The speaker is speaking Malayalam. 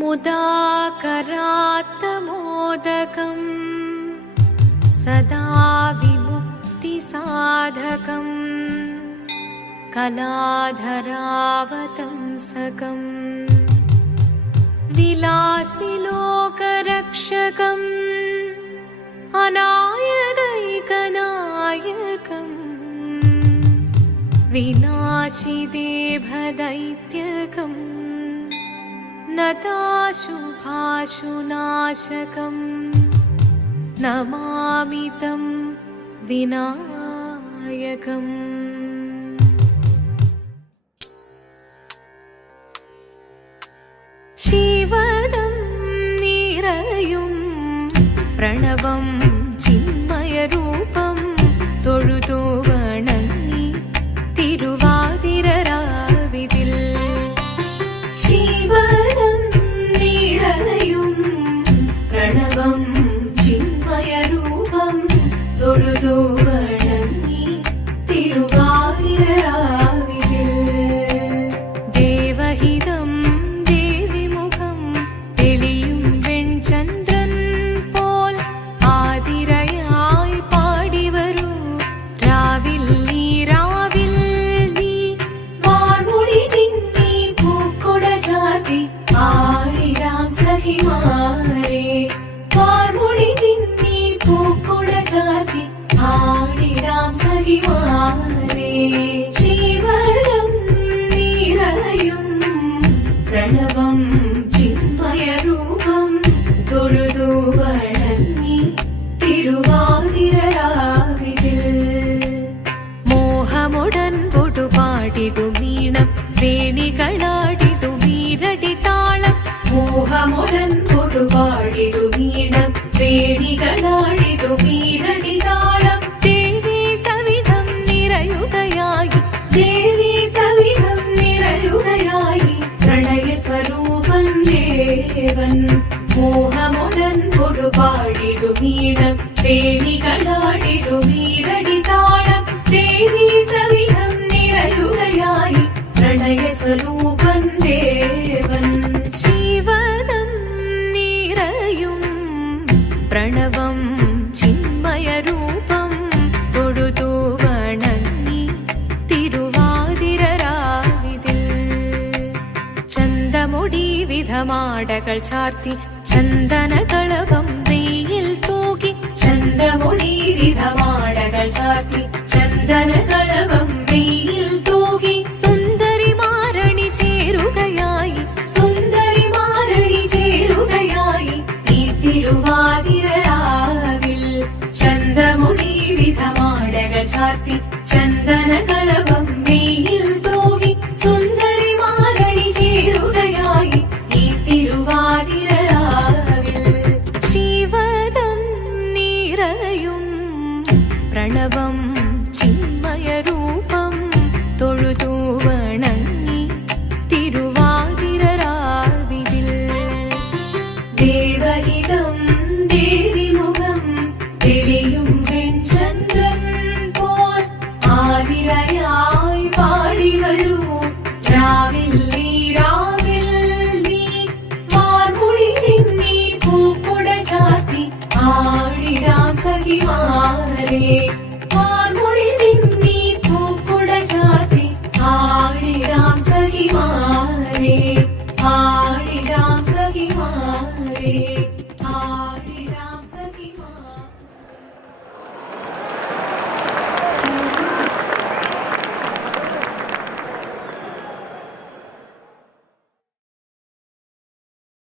मुदाकरात्तमोदकम् सदा विमुक्तिसाधकम् कलाधरावतंसकम् विलासिलोकरक्षकम् अनायकैकनायकम् विनाशिदेभदैत्यकम् नताशुभाशुनाशकम् नमामि तं विनायकम्। शिवदं निरयुं प्रणवं चिन्मयरूपं തൊഴുതു വണങ്ങി തിരുവാതിരരാവിതിൽ ശിവദം നിറയും പ്രണവം ചിന്മയരൂപം തൊഴുതു വണങ്ങി തിരുവാതിരരാവിതിൽ ദേവഹിതം ദേവിമുഖം തെളിയും വെൺചന്ദ്രൻ പോൽ ആതിരയായി പാടിവരൂ രാവിൽ നീ രാവിൽ നീ വാർമുടി നിന്നി പൂക്കൊട ചാർത്തി ആടിടാം സഖിമാരെ വാർമുടി നിന്നി പൂക്കൊട ചാർത്തി ആടിടാം സഖിമാരെ ശിവദം നിറയും പ്രണവം ചിന്മയരൂപം തൊഴുതു വണങ്ങി തിരുവാതിരരാവിതിൽ മോഹമുടൻ പൊടുപാടിടുമീണം വേണികളാടിടുമീരടി താളം മോഹമുടൻ പൊടുപാടിടുമീണം വേണികളാടിടുമീരടി താളം ദേവി സവിധം നിറയുകയായി ദേവി സവിധം നിറയുകയായി പ്രണയസ്വരൂപൻ ദേവൻ മോഹമുടൻ പൊടുപാടിടുമീണം വേണികളാടിടുമീരടി താളം ദേവി സവിധം നിറയുകയായി പ്രണയസ്വരൂപൻ ദേവൻ ശിവദം നിറയും പ്രണവം ചിന്മയരൂപം തൊഴുതു വണങ്ങി തിരുവാതിരരാവിതിൽ ചന്തമുടി വിധമാടകൾ ചാർത്തി ചന്ദനകളവം വെയിൽ തൂകി ചന്തമുടി വിധമാടകൾ ചാർത്തി ചന്ദനകളവം വെയിൽ തൂകി സുന്ദരിമാരണി ചേരുകയായി സുന്ദരിമാരണി ചേരുകയായി ഈ തിരുവാതിരരാവിൽ ചന്തമുടി വിധമാടകൾ ചാർത്തി ചന്ദനകളവം വെയിൽ തൂകി സുന്ദരിമാരണി ചേരുകയായി ഈ തിരുവാതിരരാവിൽ ശിവദം നിറയും പ്രണവം ചിന്മയരൂപം തൊഴുതു വണങ്ങി തിരുവാതിരരാവിതിൽ ദേവഹിതം ദേവിമുഖം തെളിയും വെൺചന്ദ്രൻ പോൽ ആതിരയായി പാടിവരൂ രാവിൽ നീ രാവിൽ നീ വാർമുടി നിന്നി പൂക്കൊട ചാർത്തി ആടിടാം സഖിമാരെ വാർമുടി നിന്നി പൂക്കൊട ചാർത്തി ആടിടാം സഖിമാരെ ആടിടാം സഖിമാരെ